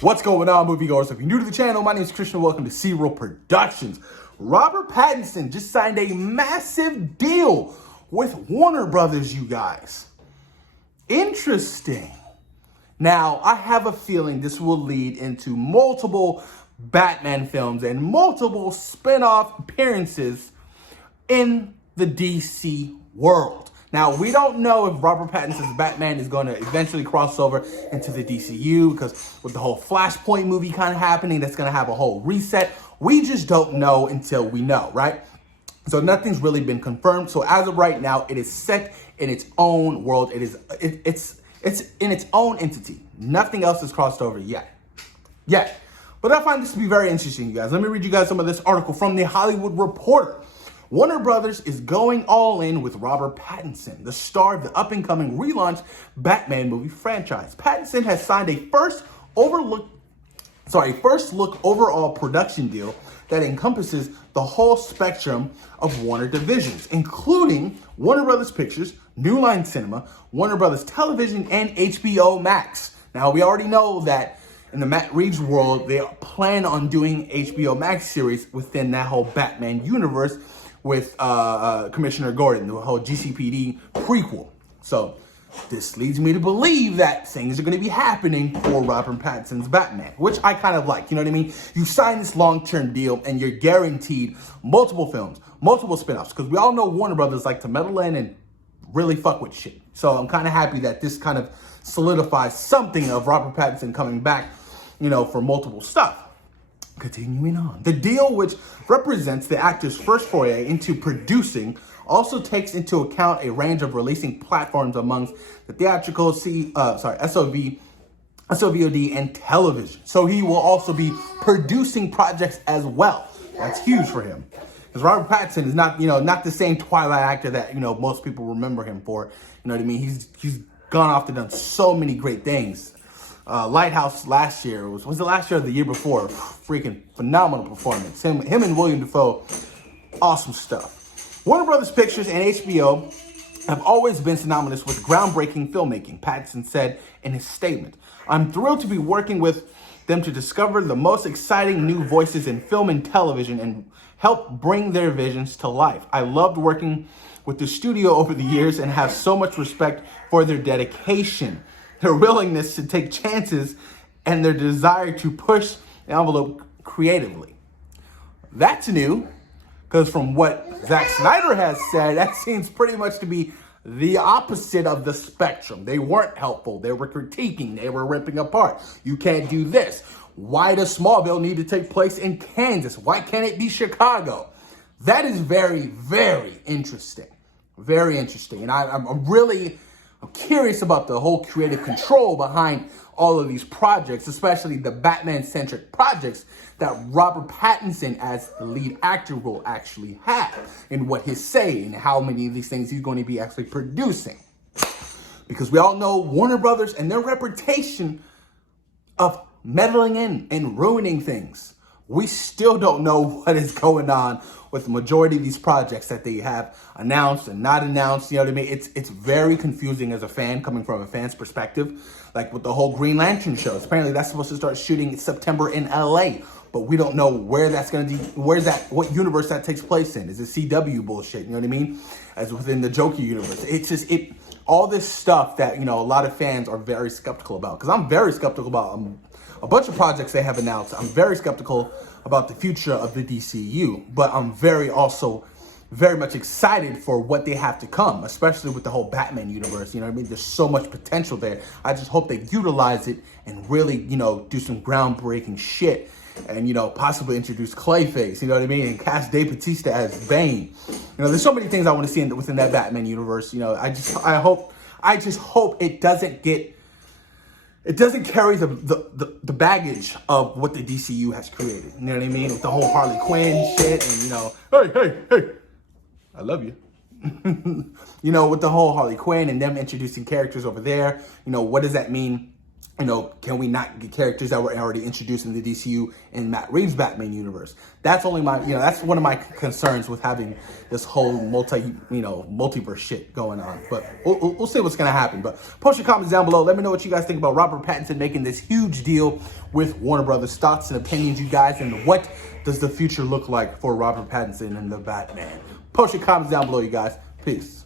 What's going on, moviegoers? If you're new to the channel, my name is Christian. Welcome to C-Roll Productions. Robert Pattinson just signed a massive deal with Warner Brothers, you guys. Interesting. Now, I have a feeling this will lead into multiple Batman films and multiple spin-off appearances in the DC world. Now, we don't know if Robert Pattinson's Batman is going to eventually cross over into the DCU, because with the whole Flashpoint movie kind of happening, that's going to have a whole reset. We just don't know until we know, right? So nothing's really been confirmed. So as of right now, it is set in its own world. It's in its own entity. Nothing else has crossed over yet. But I find this to be very interesting, you guys. Let me read you guys some of this article from The Hollywood Reporter. Warner Brothers is going all in with Robert Pattinson, the star of the up-and-coming relaunched Batman movie franchise. Pattinson has signed a first look overall production deal that encompasses the whole spectrum of Warner divisions, including Warner Brothers Pictures, New Line Cinema, Warner Brothers Television, and HBO Max. Now, we already know that in the Matt Reeves world, they plan on doing HBO Max series within that whole Batman universe with Commissioner Gordon, the whole GCPD prequel. So this leads me to believe that things are going to be happening for Robert Pattinson's Batman, which I kind of like. You know what I mean? You sign this long-term deal and you're guaranteed multiple films, multiple spin-offs, because we all know Warner Brothers like to meddle in and really fuck with shit. So I'm kind of happy that this kind of solidifies something of Robert Pattinson coming back, you know, for multiple stuff. Continuing on, the deal, which represents the actor's first foray into producing, also takes into account a range of releasing platforms amongst the theatrical, SOVOD, and television. So he will also be producing projects as well. That's huge for him, because Robert Pattinson is not the same Twilight actor that most people remember him for. You know what I mean? He's gone off to done so many great things. Lighthouse last year, was it last year or the year before? Freaking phenomenal performance. Him and William Dafoe, awesome stuff. Warner Brothers Pictures and HBO have always been synonymous with groundbreaking filmmaking, Pattinson said in his statement. I'm thrilled to be working with them to discover the most exciting new voices in film and television and help bring their visions to life. I loved working with the studio over the years and have so much respect for their dedication, their willingness to take chances, and their desire to push the envelope creatively. That's new, because from what Zack Snyder has said, that seems pretty much to be the opposite of the spectrum. They weren't helpful. They were critiquing. They were ripping apart. You can't do this. Why does Smallville need to take place in Kansas? Why can't it be Chicago? That is very, very interesting. Very interesting. And I'm curious about the whole creative control behind all of these projects, especially the Batman-centric projects that Robert Pattinson as the lead actor will actually have, and what his say and how many of these things he's going to be actually producing. Because we all know Warner Brothers and their reputation of meddling in and ruining things. We still don't know what is going on with the majority of these projects that they have announced and not announced. You know what I mean? It's very confusing as a fan, coming from a fan's perspective. Like with the whole Green Lantern shows. Apparently that's supposed to start shooting in September in LA, but we don't know where that's going to be. What universe that takes place in? Is it CW bullshit? You know what I mean? As within the Joker universe. All this stuff that, a lot of fans are very skeptical about. Because I'm very skeptical about a bunch of projects they have announced. I'm very skeptical about the future of the DCU, but I'm very much excited for what they have to come, especially with the whole Batman universe. You know what I mean? There's so much potential there. I just hope they utilize it and really, do some groundbreaking shit and, possibly introduce Clayface, you know what I mean? And cast Dave Bautista as Bane. There's so many things I want to see within that Batman universe. I just hope it doesn't carry the baggage of what the DCU has created. You know what I mean? With the whole Harley Quinn shit and, hey, I love you. With the whole Harley Quinn and them introducing characters over there, what does that mean can we not get characters that were already introduced in the DCU in Matt Reeves' Batman universe? That's only my, that's one of my concerns with having this whole multiverse shit going on. But we'll see what's gonna happen. But post your comments down below. Let me know what you guys think about Robert Pattinson making this huge deal with Warner Brothers. Thoughts and opinions, you guys, and what does the future look like for Robert Pattinson and the Batman? Post your comments down below, you guys. Peace.